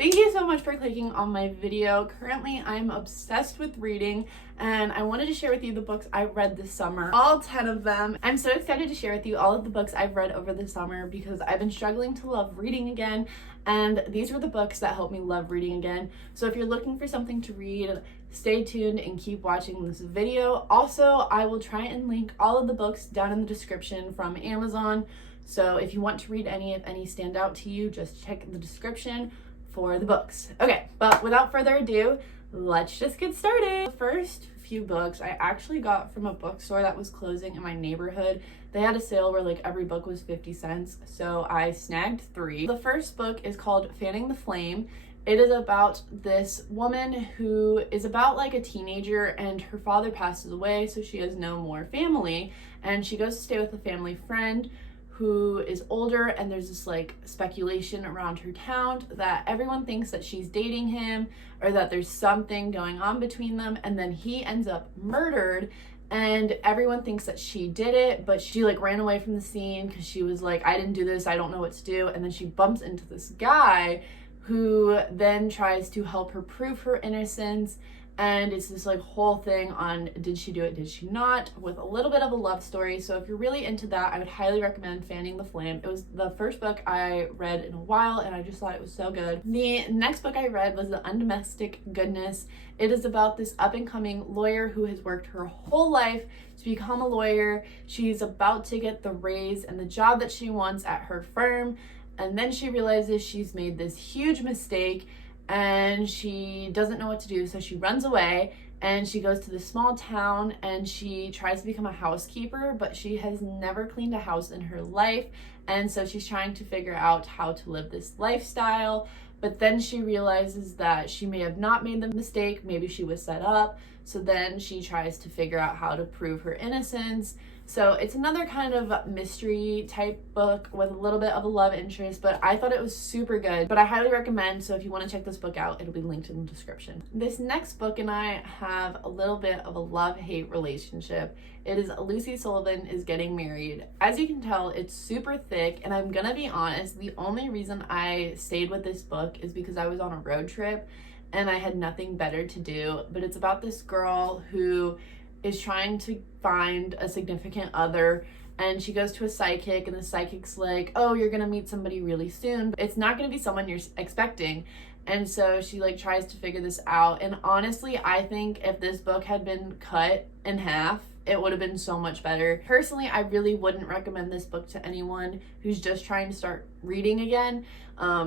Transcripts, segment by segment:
Thank you so much for clicking on my video. Currently, I'm obsessed with reading, and I wanted to share with you the books I read this summer, all 10 of them. I'm so excited to share with you all of the books I've read over the summer because I've been struggling to love reading again, and these were the books that helped me love reading again. So if you're looking for something to read, stay tuned and keep watching this video. Also, I will try and link all of the books down in the description from Amazon. So if you want to read any, if any stand out to you, just check the description for the books. Okay, but without further ado, let's just get started. The first few books I actually got from a bookstore that was closing in my neighborhood. They had a sale where like every book was 50 cents, so I snagged 3. The first book is called Fanning the Flame. It is about this woman who is about like a teenager, and her father passes away, so she has no more family, and she goes to stay with a family friend who is older, and there's this like speculation around her town that everyone thinks that she's dating him or that there's something going on between them, and then he ends up murdered, and everyone thinks that she did it, but she like ran away from the scene because she was like, I didn't do this, I don't know what to do. And then she bumps into this guy who then tries to help her prove her innocence. And it's this like whole thing on did she do it, did she not, with a little bit of a love story. So if you're really into that, I would highly recommend Fanning the Flame. It was the first book I read in a while, and I just thought it was so good. The next book I read was the Undomestic Goodness. It is about this up-and-coming lawyer who has worked her whole life to become a lawyer. She's about to get the raise and the job that she wants at her firm, and then she realizes she's made this huge mistake and she doesn't know what to do, so she runs away and she goes to this small town and she tries to become a housekeeper, but she has never cleaned a house in her life, and so she's trying to figure out how to live this lifestyle. But then she realizes that she may have not made the mistake, maybe she was set up, so then she tries to figure out how to prove her innocence. So it's another kind of mystery type book with a little bit of a love interest, but I thought it was super good, but I highly recommend. So if you want to check this book out, it'll be linked in the description. This next book and I have a little bit of a love-hate relationship. It is Lucy Sullivan is Getting Married. As you can tell, it's super thick, and I'm gonna be honest, the only reason I stayed with this book is because I was on a road trip and I had nothing better to do. But it's about this girl who is trying to find a significant other, and she goes to a psychic, and the psychic's like, oh, you're gonna meet somebody really soon, but it's not gonna be someone you're expecting. And so she like tries to figure this out, and honestly, I think if this book had been cut in half, it would have been so much better. Personally, I really wouldn't recommend this book to anyone who's just trying to start reading again,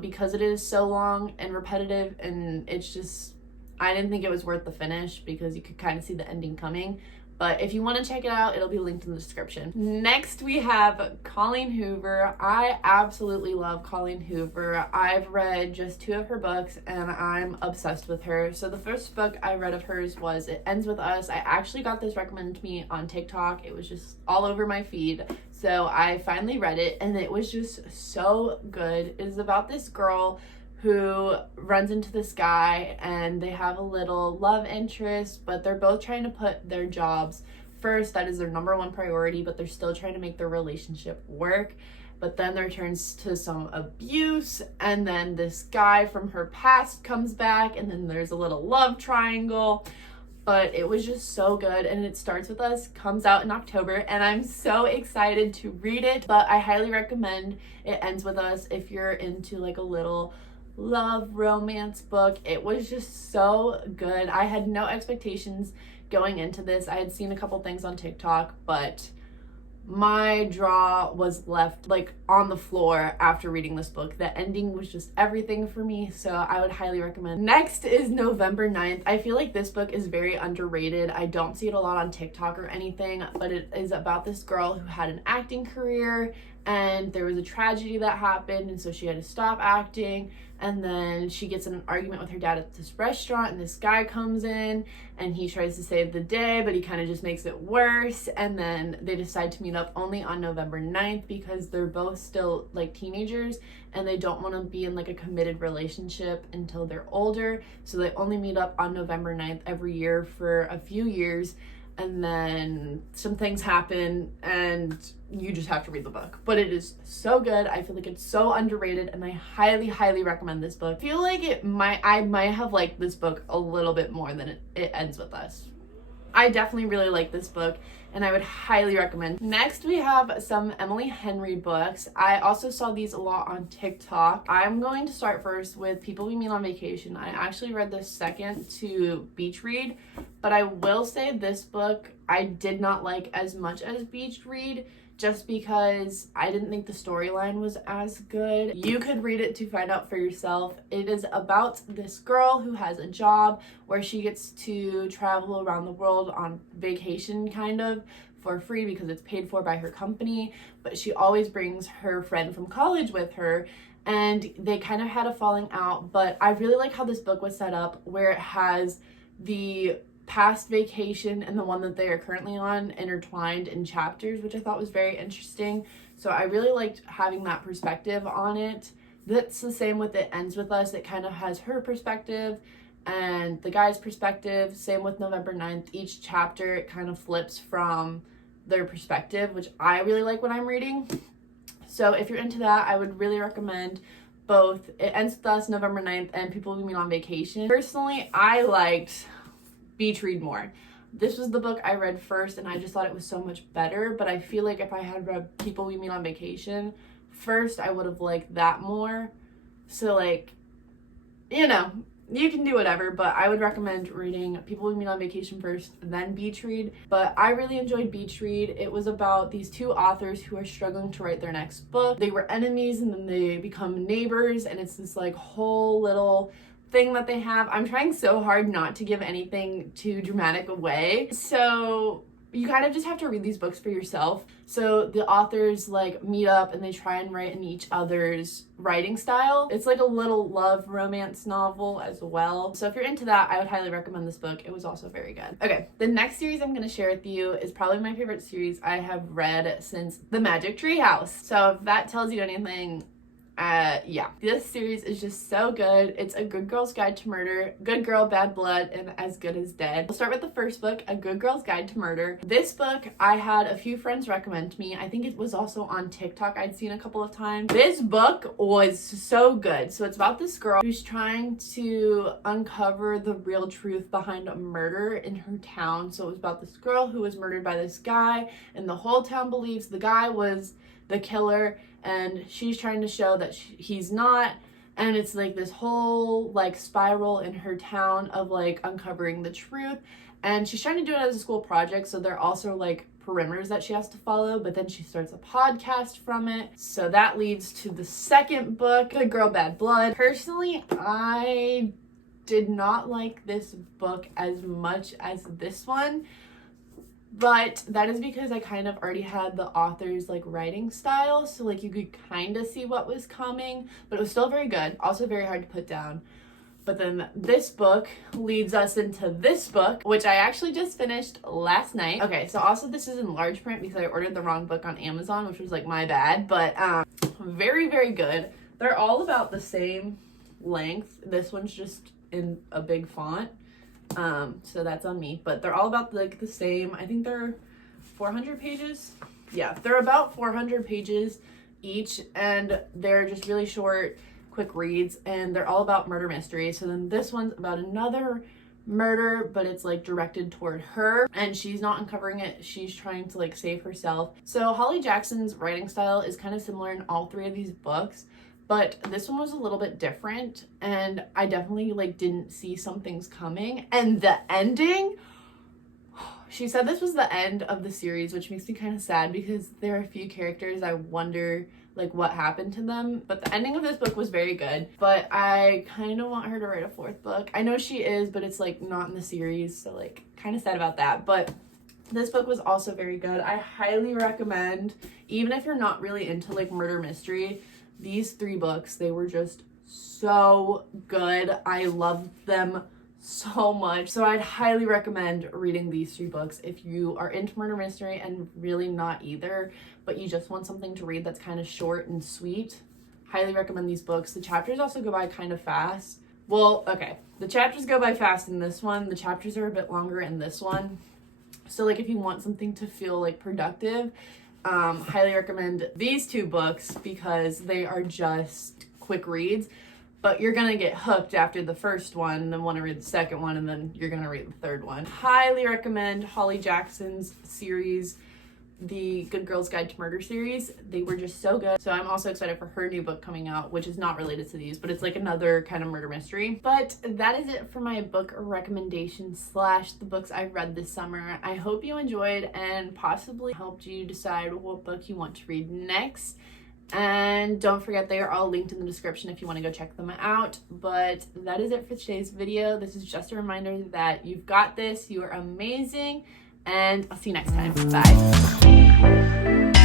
because it is so long and repetitive, and it's just, I didn't think it was worth the finish because you could kind of see the ending coming. But if you want to check it out, it'll be linked in the description. Next, we have Colleen Hoover. I absolutely love Colleen Hoover. I've read just 2 of her books, and I'm obsessed with her. So the first book I read of hers was It Ends With Us. I actually got this recommended to me on TikTok. It was just all over my feed. So I finally read it, and it was just so good. It is about this girl who runs into this guy, and they have a little love interest, but they're both trying to put their jobs first. That is their number one priority, but they're still trying to make their relationship work. But then there turns to some abuse, and then this guy from her past comes back, and then there's a little love triangle. But it was just so good, and It Starts With Us comes out in October, and I'm so excited to read it. But I highly recommend It Ends With Us if you're into like a little love romance book. It was just so good. I had no expectations going into this. I had seen a couple things on TikTok, but my jaw was left like on the floor after reading this book. The ending was just everything for me, so I would highly recommend. Next is November 9th. I feel like this book is very underrated. I don't see it a lot on TikTok or anything, but it is about this girl who had an acting career, and there was a tragedy that happened, and so she had to stop acting. And then she gets in an argument with her dad at this restaurant, and this guy comes in and he tries to save the day, but he kind of just makes it worse. And then they decide to meet up only on November 9th because they're both still like teenagers, and they don't want to be in like a committed relationship until they're older. So they only meet up on November 9th every year for a few years. and then some things happen and you just have to read the book. But it is so good. I feel like it's so underrated, and I highly recommend this book. I feel like I might have liked this book a little bit more than It Ends With Us. I definitely really like this book, and I would highly recommend. Next, we have some Emily Henry books. I also saw these a lot on TikTok. I'm going to start first with People We Meet on Vacation. I actually read this second to Beach Read, but I will say this book I did not like as much as Beach Read, just because I didn't think the storyline was as good. You could read it to find out for yourself. It is about this girl who has a job where she gets to travel around the world on vacation kind of for free because it's paid for by her company, but she always brings her friend from college with her, and they kind of had a falling out. But I really like how this book was set up, where it has the past vacation and the one that they are currently on intertwined in chapters, which I thought was very interesting. So I really liked having that perspective on it. That's the same with It Ends With Us. It kind of has her perspective and the guy's perspective. Same with November 9th. Each chapter, it kind of flips from their perspective, which I really like when I'm reading. So if you're into that, I would really recommend both It Ends With Us, November 9th, and People We Meet on Vacation. Personally, I liked Beach Read more. This was the book I read first, and I just thought it was so much better, but I feel like if I had read People We Meet on Vacation first, I would have liked that more. So like, you know, you can do whatever, but I would recommend reading People We Meet on Vacation first, then Beach Read. But I really enjoyed Beach Read. It was about these two authors who are struggling to write their next book. They were enemies, and then they become neighbors, and it's this like whole little thing that they have. I'm trying so hard not to give anything too dramatic away, so you kind of just have to read these books for yourself. So the authors like meet up and they try and write in each other's writing style. It's like a little love romance novel as well. So if you're into that, I would highly recommend this book. It was also very good. Okay, the next series I'm going to share with you is probably my favorite series I have read since The Magic Tree House. So if that tells you anything, yeah, this series is just so good. It's A Good Girl's Guide to Murder, Good Girl, Bad Blood, and As Good as Dead. We'll start with the first book, A Good Girl's Guide to Murder. This book I had a few friends recommend to me. I think it was also on TikTok I'd seen a couple of times. This book was so good. So it's about this girl who's trying to uncover the real truth behind a murder in her town. So it was about this girl who was murdered by this guy, and the whole town believes the guy was the killer, and she's trying to show that he's not. And it's like this whole like spiral in her town of like uncovering the truth, and she's trying to do it as a school project, so there are also like perimeters that she has to follow, but then she starts a podcast from it. So that leads to the second book, Good Girl, Bad Blood. Personally, I did not like this book as much as this one, but that is because I kind of already had the author's like writing style, so like you could kind of see what was coming, but it was still very good, also very hard to put down. But then this book leads us into this book, which I actually just finished last night. Okay, so also this is in large print because I ordered the wrong book on Amazon, which was like my bad, but very good. They're all about the same length. This one's just in a big font. So that's on me, but they're all about like the same. I think they're 400 pages. Yeah, they're about 400 pages each, and they're just really short, quick reads, and they're all about murder mystery. So then this one's about another murder, but it's like directed toward her, and she's not uncovering it. She's trying to like save herself. So Holly Jackson's writing style is kind of similar in all three of these books, but this one was a little bit different, and I definitely like didn't see some things coming. And the ending, she said this was the end of the series, which makes me kind of sad because there are a few characters I wonder like what happened to them. But the ending of this book was very good, but I kind of want her to write a fourth book. I know she is, but it's like not in the series, so like kind of sad about that. But this book was also very good. I highly recommend, even if you're not really into like murder mystery, these three books, they were just so good. I loved them so much. So I'd highly recommend reading these three books if you are into murder mystery and really not either, but you just want something to read that's kind of short and sweet. Highly recommend these books. The chapters also go by kind of fast. Well, okay, the chapters go by fast in this one. The chapters are a bit longer in this one. So like if you want something to feel like productive, highly recommend these two books because they are just quick reads, but you're gonna get hooked after the first one and then want to read the second one, and then you're gonna read the third one. Highly recommend Holly Jackson's series, the Good Girl's Guide to Murder series. They were just so good. So I'm also excited for her new book coming out, which is not related to these, but it's like another kind of murder mystery. But that is it for my book recommendations / the books I read this summer. I hope you enjoyed and possibly helped you decide what book you want to read next. And don't forget, they are all linked in the description if you want to go check them out. But that is it for today's video. This is just a reminder that you've got this, you are amazing, and I'll see you next time. Bye.